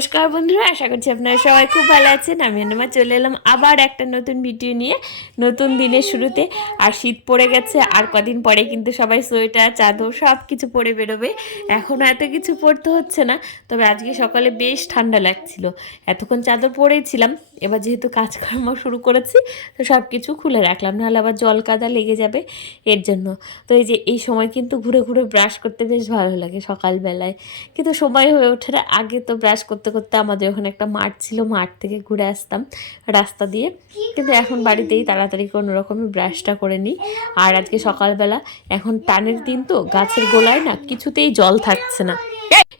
নমস্কার বন্ধুরা, আশা করছি আপনারা সবাই খুব ভালো আছেন। আমি অনুমা চলে এলাম আবার একটা নতুন ভিডিও নিয়ে, নতুন দিনের শুরুতে। আর শীত পড়ে গেছে, আর কদিন পরে কিন্তু সবাই সোয়েটার চাদর সব কিছু পরে বেরোবে। এখনও এত কিছু পরতে হচ্ছে না, তবে আজকে সকালে বেশ ঠান্ডা লাগছিল। এতক্ষণ চাদর পরেইছিলাম, এবার যেহেতু কাজকর্ম শুরু করেছি তো সব কিছু খুলে রাখলাম, নাহলে আবার জল কাদা লেগে যাবে এর জন্য। তো এই যে এই সময় কিন্তু ঘুরে ঘুরে ব্রাশ করতে বেশ ভালো লাগে সকালবেলায়, কিন্তু সময় হয়ে ওঠে না। আগে তো ব্রাশ করতে করতে আমাদের ওখানে একটা মাঠ ছিল, মাঠ থেকে ঘুরে আসতাম রাস্তা দিয়ে, কিন্তু এখন বাড়িতেই তাড়াতাড়ি কোনো রকমের ব্রাশটা করে নিই। আর আজকে সকালবেলা, এখন টানের দিন তো গাছের গোড়ায় না কিছুতেই জল থাকছে না।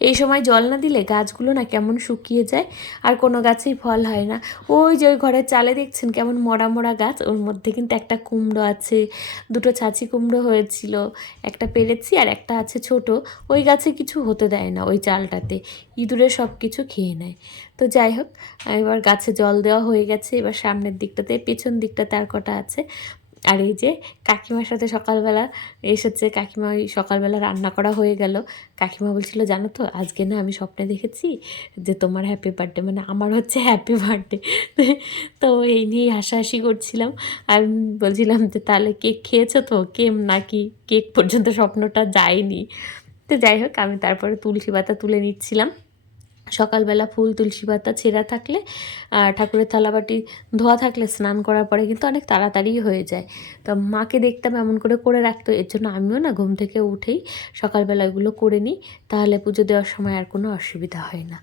এই সময় জল না দিলে গাছগুলো না কেমন শুকিয়ে যায়, আর কোনো গাছেই ফল হয় না। ওই যে ওই ঘরের চালে দেখছেন কেমন মরা মরা গাছ, ওর মধ্যে কিন্তু একটা কুমড়ো আছে, দুটো ছাঁচি কুমড়ো হয়েছিল, একটা পেরেছি আর একটা আছে ছোট। ওই গাছে কিছু হতে দেয় না, ওই চালটাতে ইঁদুরে সব কিছু খেয়ে নেয়। তো যাই হোক, এবার গাছে জল দেওয়া হয়ে গেছে, এবার সামনের দিকটাতে, পেছন দিকটাতে আর কটা আছে। আর এই যে কাকিমার সাথে সকালবেলা এসেছে, কাকিমা ওই সকালবেলা রান্না করা হয়ে গেল। কাকিমা বলছিল, জানো তো আজকে না আমি স্বপ্নে দেখেছি যে তোমার হ্যাপি বার্থডে, মানে আমার হচ্ছে হ্যাপি বার্থডে। তো এই নিয়েই হাসাহাসি করছিলাম। আর বলছিলাম যে তাহলে কেক খেয়েছো তো, কেম নাকি কেক পর্যন্ত স্বপ্নটা যায়নি। তো যাই হোক, আমি তারপরে তুলসী পাতা তুলে নিচ্ছিলাম। সকালবেলা ফুল তুলসী পাতা ছেঁড়া থাকলে, ঠাকুরের থালাবাটি ধোয়া থাকলে স্নান করার পরে কিন্তু অনেক তাড়াতাড়ি হয়ে যায়। তো মাকে দেখতাম এমন করে করে রাখতো, এর জন্য আমিও না ঘুম থেকে উঠেই সকালবেলা এগুলো করে নিই, তাহলে পুজো দেওয়ার সময় আর কোনো অসুবিধা হয় না।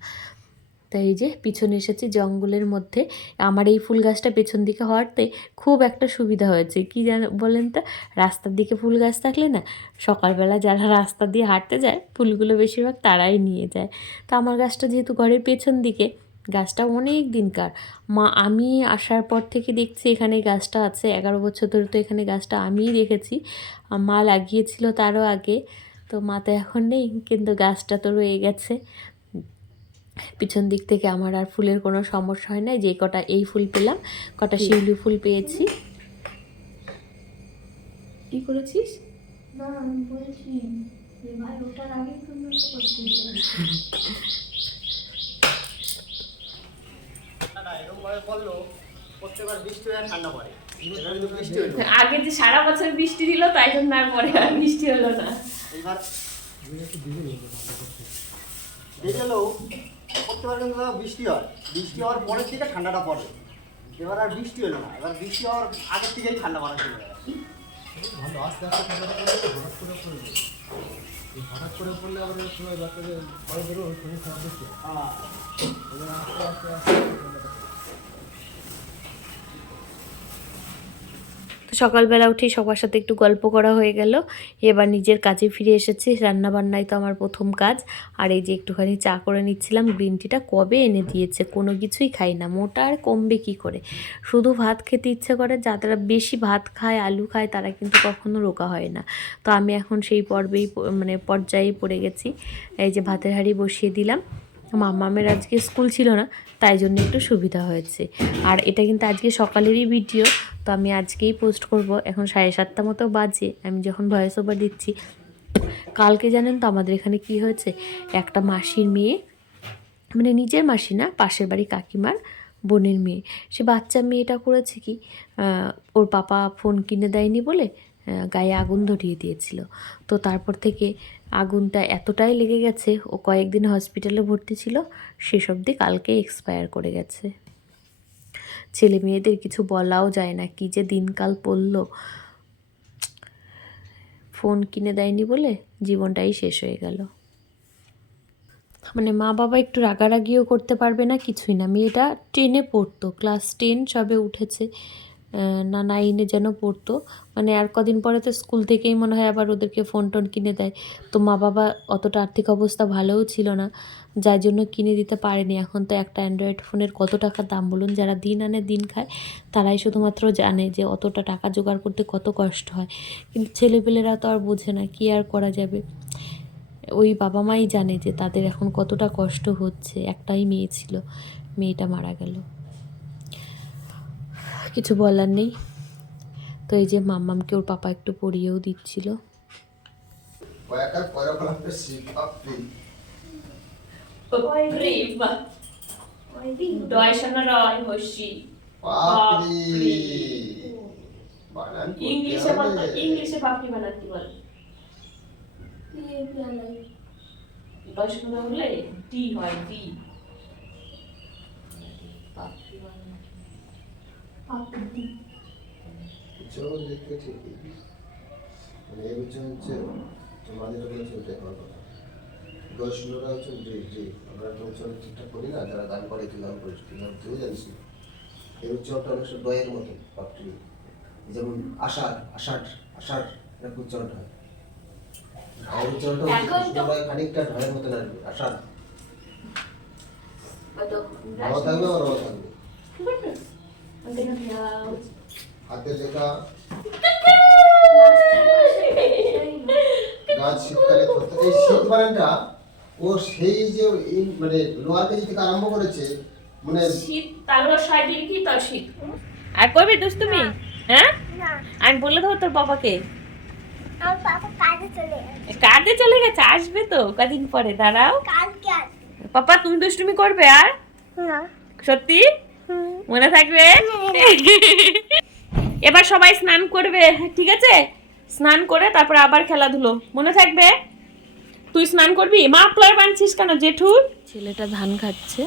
তাই এই যে পিছনে এসেছি জঙ্গলের মধ্যে। আমার এই ফুল গাছটা পেছন দিকে হওয়াতে খুব একটা সুবিধা হয়েছে, কি বলেন তো, রাস্তার দিকে ফুল গাছ থাকলে না সকালবেলা যারা রাস্তা দিয়ে হাঁটতে যায় ফুলগুলো বেশিরভাগ তারাই নিয়ে যায়। তো আমার গাছটা যেহেতু ঘরের পেছন দিকে, গাছটা অনেক দিনকার, আমি আসার পর থেকে দেখছি এখানে গাছটা আছে, 11 বছর ধরে তো এখানে গাছটা আমিই রেখেছি। মা লাগিয়েছিল তারও আগে, তো মা তো এখন নেই, কিন্তু গাছটা তো রয়ে গেছে। পিছন দিক থেকে আমার আর ফুলের কোনো সমস্যা হয় না। যে কটা এই ফুল পেলাম, কটা শিউলি ফুল পেয়েছি। কি করেছিস? না আমি বলছি যে ভাই ওটার আগে তুমি আগে যে সারা বছর বৃষ্টি দিল, তাই জন্য আর পরে আর বৃষ্টি হলো না। প্রত্যেকবার কিন্তু বৃষ্টি হয়, বৃষ্টি হওয়ার পরের থেকে ঠান্ডাটা পড়ে। এবার আর বৃষ্টি হলো না, এবার বৃষ্টি হওয়ার আগের থেকেই ঠান্ডা পড়া শুরু হয়ে গেছে। ভালো আস্তে আস্তে ঠান্ডাটা পড়লে হঠাৎ করে পড়বে, হঠাৎ করে পড়লে আবার সময় বাচ্চাদের বড় বড় শরীর খারাপ হচ্ছে। হ্যাঁ, এবার আস্তে আস্তে আস্তে ঠান্ডাটা। তো সকালবেলা উঠেই সবার সাথে একটু গল্প করা হয়ে গেল। এবার নিজের কাজে ফিরে এসেছি, রান্নাবান্নাই তো আমার প্রথম কাজ। আর এই যে একটুখানি চা করে নিচ্ছিলাম। গ্রিন টিটা কবে এনে দিয়েছে, কোনো কিছুই খাই না, মোটা আর কমবে কি করে। শুধু ভাত খেতে ইচ্ছে করে, যারা বেশি ভাত খায়, আলু খায়, তারা কিন্তু কখনো রোগা হয় না। তো আমি এখন সেই পর্যায়ে পড়ে গেছি। এই যে ভাতের হাঁড়ি বসিয়ে দিলাম। মামামের আজকে স্কুল ছিল না, তাই জন্য একটু সুবিধা হয়েছে। আর এটা কিন্তু আজকে সকালেরই ভিডিও, তো আমি আজকেই পোস্ট করব। এখন 7:30 মতো বাজে আমি যখন ভয়েস ওভার দিচ্ছি। কালকে জানেন তো আমাদের এখানে কি হয়েছে, একটা মাসির মেয়ে, মানে নিজের মাসি না, পাশের বাড়ি কাকিমার বোনের মেয়ে, সে বাচ্চা মেয়েটা করেছে কি, ওর পাপা ফোন কিনে দেয়নি বলে গায়ে আগুন ধরিয়ে দিয়েছিল। তো তারপর থেকে আগুনটা এতটাই লেগে গেছে, ও কয়েকদিন হসপিটালে ভর্তি ছিল, শেষ অবধি কালকে এক্সপায়ার করে গেছে। ছেলে মেয়েদের কিছু বলাও যায় না, কি যে দিনকাল পড়লো। ফোন কিনে দেয়নি বলে জীবনটাই শেষ হয়ে গেল। মানে মা বাবা একটু রাগারাগিও করতে পারবে না, কিছুই না। মেয়েটা 10-এ পড়তো, ক্লাস 10 সবে উঠেছে, না 9-এ যেন পড়তো। মানে আর কদিন পরে তো স্কুল থেকেই মনে হয় আবার ওদেরকে ফোন টোন কিনে দেয়। তো মা বাবা অতটা আর্থিক অবস্থা ভালোও ছিল না, যার জন্য কিনে দিতে পারেনি। এখন তো একটা অ্যান্ড্রয়েড ফোনের কত টাকা দাম বলুন, যারা দিন আনে দিন খায় তারাই শুধুমাত্র জানে যে অতটা টাকা জোগাড় করতে কত কষ্ট হয়। কিন্তু ছেলেপেলেরা তো আর বোঝে না, কী আর করা যাবে। ওই বাবা মাই জানে যে তাদের এখন কতটা কষ্ট হচ্ছে। একটাই মেয়ে ছিল, মেয়েটা মারা গেল, কিছু বলার নেই। তো এই যে মাম্মামকে ওর পাপা একটু পড়িয়েও দিচ্ছিল। ডয় শোনা রয় হস্যি পাপড়ি বানান ইংলিশে বলতো, ইংলিশে পাপড়ি বানান কি বলে? ডয় শোনা বললে ডি হয়, ডি পাপড়ি বানান। উচ্চারণ লিখতে ঠিক মানে এই উচ্চারণ হচ্ছে তোমাদের বলেছে ওটাই আমার কথা। দর্শনরা হচ্ছে যে আমরা তো উচ্চারণ ঠিকঠাক করি না, যারা গান করে কি গান করিস কি গান তুই জানিস না। এই উচ্চারণটা অনেক সময় দয়ের মতো পাপড়ি, যেমন আষাঢ় আষাঢ় আষাঢ় এরকম উচ্চারণটা হয়। আর উচ্চারণটা খানিকটা ঢয়ের মতো লাগবে আষাঢ়। ভালো থাকবে আর ভালো থাকবে। হাতের লেখা গাছ শীতকালে করতে, এই শীত বানানটা ও সেই যে মানে লোয়ার কেজি থেকে আরম্ভ করেছে মানে শীত তারপর সাইডের কি তো শীত। আর করবি দুষ্টুমি? হ্যাঁ আমি বলে দেবো তোর বাবাকে। আমার পাপা কাজে চলে গেছে। কাজে চলে গেছে, আসবে তো কদিন পরে, দাঁড়াও। কালকে আসবে। পাপা তুমি দুষ্টুমি করবে আর? না। সত্যি মনে থাকবে? এবার সবাই স্নান করবে, ঠিক আছে? স্নান করে তারপর আবার খেলাধুলো, মনে থাকবে? তুই স্নান করবি? মাফলার বানছিস কেন জেঠুর? ছেলেটা ধান খাচ্ছে,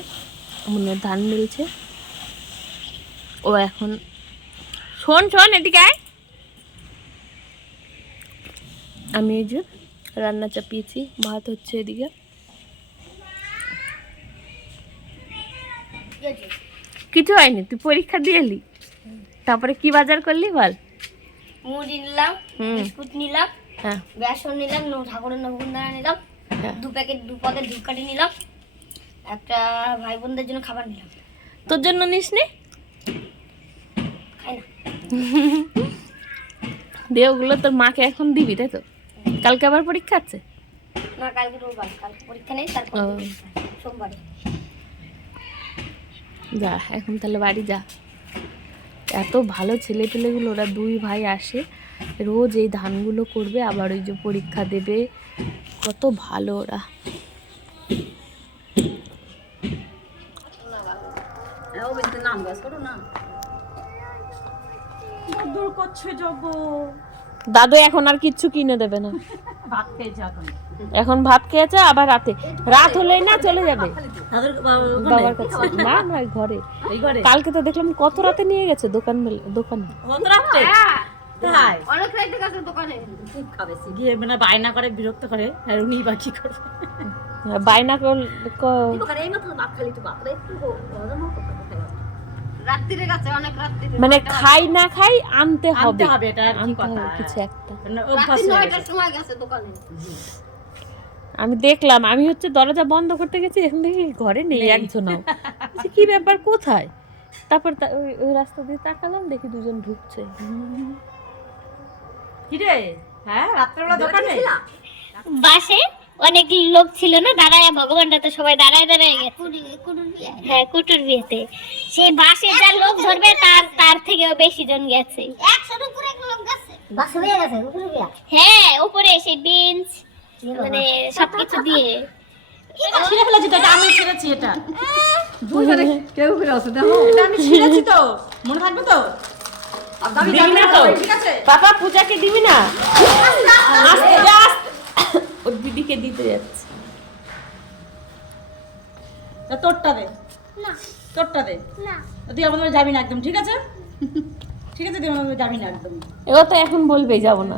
মনে ধান মিলছে ও এখন। শোন শোন এদিকে আয়। আমি এই যে রান্না চাপিয়েছি, ভাত হচ্ছে এদিকে। কিছু হয়নি, তুই পরীক্ষা দিয়ে এলি, তারপরে কি বাজার করলি বল? মুড়ি নিলাম, বিস্কুট নিলাম, হ্যাঁ বেসন নিলাম, ঠাকুরের নবগুন্দানা নিলাম, হ্যাঁ। 2 প্যাকেট 2 পদের ধূপকাঠি নিলাম, একটা ভাই বোনদের জন্য খাবার নিলাম। তোর জন্য নিসনি? খাই না। দিয়ে ওগুলো তোর মাকে এখন দিবি, তাই তো? কালকে আবার পরীক্ষা আছে? না, কালকে রোববার, কালকে পরীক্ষা নেই, তারপর ও। সোমবারে। যা এখন তাহলে বাড়ি যা। এত ভালো ছেলে পেলেগুলো, ওরা 2 ভাই আসে রোজ এই ধানগুলো করবে, আবার ওই যে পরীক্ষা দেবে, কত ভালো ওরা। দাদু এখন আর কিচ্ছু কিনে দেবে না, এখন ভাত খেয়েছে, আবার রাতে রাত হলেই না চলে যাবে বাবার কাছে। না না ঘরে, কালকে তো দেখলাম কত রাতে নিয়ে গেছে দোকানে। অনেক রাইতে গেছে দোকানে। গিয়ে মানে বায়না করে, বিরক্ত করে, আর উনি বা কি করবে? বায়না রাত্রিরে গেছে, অনেক রাত্রিরে। মানে খাই না খাই আনতে হবে, আনতে হবে, এটা আর কি আনতে কথা? হবে কিছু একটা। মানে অভ্যাস রাত্রি হয়ে 9টার গেছে। সময় গেছে দোকানে। আমি দেখলাম, আমি হচ্ছে দরজা বন্ধ করতে গেছি, এখন দেখি ঘরে নেই একজনও। বলছি, কি ব্যাপার, কোথায়? তারপর ওই রাস্তা দিয়ে তাকালাম, দেখি 2জন ঢুকছে। কি রে? হ্যাঁ, রাত্রেবেলা দোকানে? বাসে অনেক লোক ছিল না, দাঁড়ায় ভগবানটা তো সবাই দাঁড়ায় দাঁড়ায় গেছে। হ্যাঁ, কুটুর বিয়েতে সেই বাসে যা লোক ধরবে তার থেকেও বেশি জন গেছে। 100-র উপরে লোক গেছে। বাসে হয়ে গেছে কুটুর বিয়ে। হ্যাঁ, উপরে সেই বেঞ্চ মানে সবকিছু দিয়ে। ছিঁড়ে ফেলেছি তো, এটা আমি ছিঁড়েছি, এটা দুজনে কেউ করে আছে, দেখো এটা আমি ছিঁড়েছি তো, মনে থাকবে তো? আমি দিবি না তো? ঠিক আছে। পাপা পূজাকে দিবি না? আস্তে যা, ওর দিদিকে দিতে যাচ্ছে। তা তোরটা দে, না তোরটা দে। না তুই আমাদের যাবি না একদম, ঠিক আছে? ঠিক আছে, তুই আমাদের যাবি না একদম। ও তো এখন বলবেই যাবো না।